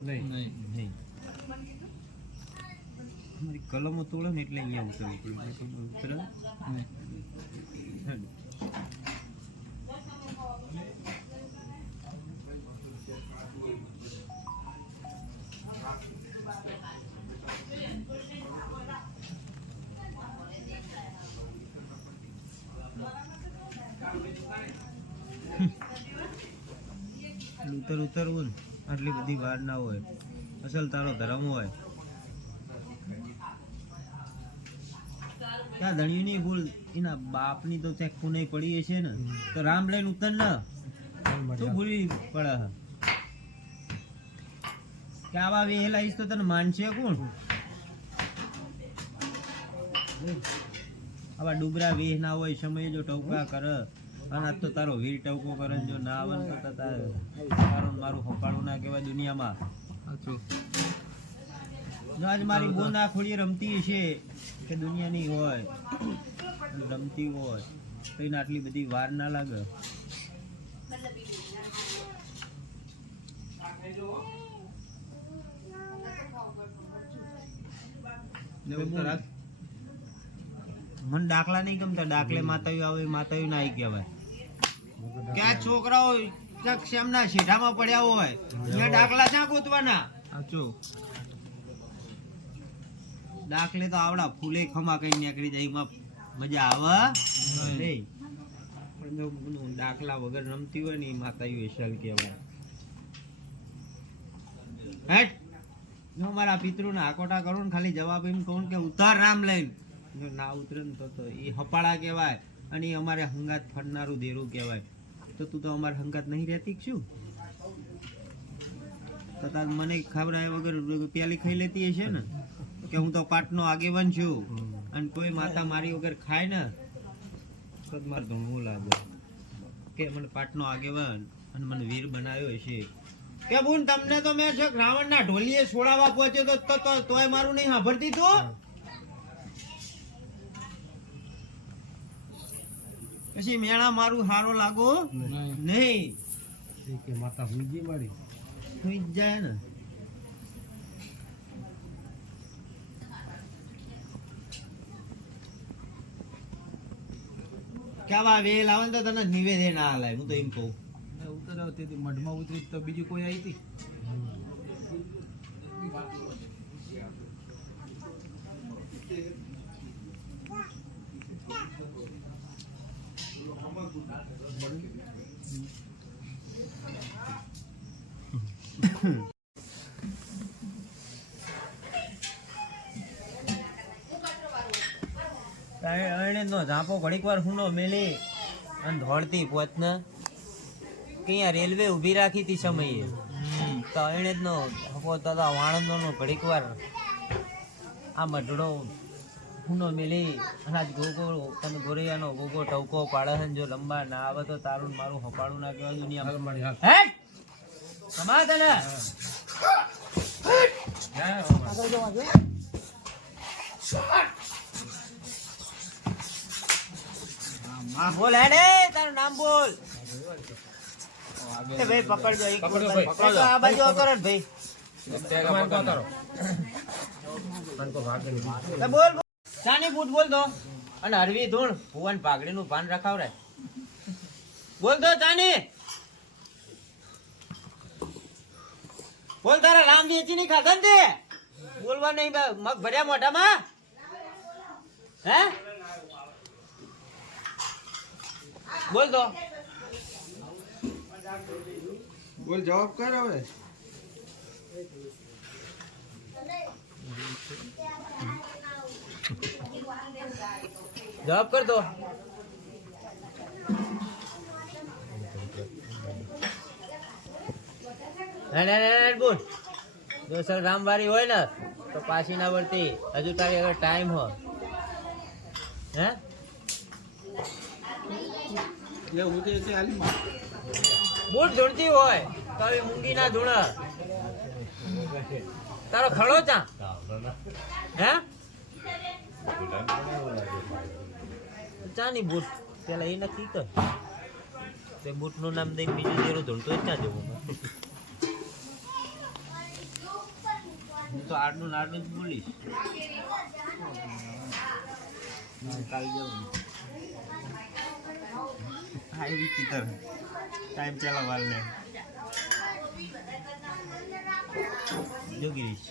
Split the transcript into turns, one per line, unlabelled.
નહીં
નહીં
નહીં મારી કલમો તોડે ને એટલે અહીંયા ઉતરવું પડ્યું નહીં તો ઉતરે
નહીં.
ઉતર ઉતરવું ને આટલી બધી વાર ના હોય. અસલ તારો ધર્મ હોય. ત્યાં ધણીની ભૂલ? એના બાપની તો ત્યાં ખૂને પડી છે ને. તો રામ લઈને ઉતર ને. શું ભૂલી પડે? કે આવા વેહેલા તો તને માનશે કોણ? આવા ડુબરા વેહ ના હોય, સમય જો ટોકા કરે. અને તો તારો વીર ટવકો કરે જો ના આવે ને તો તારે મારું હોપાળું ના કહેવાય દુનિયામાં. આજ મારી બોન આ ખોડી રમતી છે કે દુનિયાની હોય રમતી હોય તો એને આટલી બધી વાર ના લાગે. મને દાખલા નહીં ગમતા દાખલે માતાયું આવે માતાયું ના કહેવાય. કે આ છોકરાઓ એમના શેઢામાં પડ્યા હોય એ દાખલા ક્યાં ગોતવાના?
સાચું
દાખલે તો આવડા ફૂલે ખમા કઈ નીકળી જાય એમાં મજા આવે. નહીં. દાખલા વગર રમતી હોય ને એ કયું એશલ કહેવાય. હેટ? જો મારા પિતૃને આકોટા કરું ને ખાલી જવાબ એમ કહું કે ઉતાર રામ લઈને. ના ઉતરે તો એ હપાળા કહેવાય. અને અમારે હંગાત ફરનારું દેરું કહેવાય. તો તું તો અમારે હંગાત નહીં રહેતી શું? તો તાર મને ખબર વગર પ્યાલી ખાઈ લેતી હશે ને? કે હું તો પાટનો આગેવાન છું. અને કોઈ માતા મારી વગર ખાય ને? તો મારે ધૂણવું લાગે. કે મને પાટનો આગેવાન અને મને વીર બનાવ્યો હશે. કે બુન, તમને તો મેં છે રાવણના ઢોલીએ છોડાવવા પહોંચ્યો તો તોય મારું નહીં સાંભળતી તું? પછી મેળા મારું હારો લાગો
નહીં.
નહીં.
કે માતા હુંજી મારી.
સુઈ જ જાય ને. કેવા વેલ આવે ને તો તને નિવેદે ના લાય હું તો એમ કહું.
ઉતર તેથી મઢમાં ઉતરી તો બીજી કોઈ આવી હતી?
નો ઝાંપો ઘડીક વાર હુનો મેલી. અને ધોળતી પોતને. ક્યાં રેલવે ઊભી રાખી હતી સમયે. તો એને જ નો હપો તથા વાણંદનો નો ઘડીક વાર આ મઢડો હુનો મેલી અને આજ ગોગો તમે ગોરૈયાનો ગોગો ટવકો પાડે છે જો લંબા ના આવે તો તારું મારું હપાડું ના કહેવાય
હાલ
હે? કમા તને? બોલ હે ને તારું નામ બોલ. એ ભાઈ પકડજો એક
પકડો.
આ બાજુ આવતો ને ભાઈ. બોલ. સાની બૂટ બોલ દો. અને હરવી ધૂણ ભુવન પાઘડીનું ભાન રખાવ રે બોલ દો તાની બોલ તારા રામ વેચી નહીં ખાધા ને તે? બોલવા નહીં મગ ભર્યા મોઢામાં? હે? બોલ દો.
બોલ જવાબ કર હવે.
જવાબ કર દો. ના ના ના ના બોલ. જો સર રામવારી હોય ને તો પાછી ના વળતી. હજુ તારી અગર ટાઈમ હો? હે બૂટ ધૂણતી હોય તો હવે મૂંગી ના ધૂણ. તારો ખડો ચા હે? ચાની બૂટ. પેલા એ નક્કી કર તે બૂટનું નામ દઈને બીજું જેરો ધૂણતો જ ક્યાં જવું. તો આડનું ને જ બોલીશ. હા, કાલ જવું
હા ટાઈમ ચાલો વાલ ને
જો ગિરીશ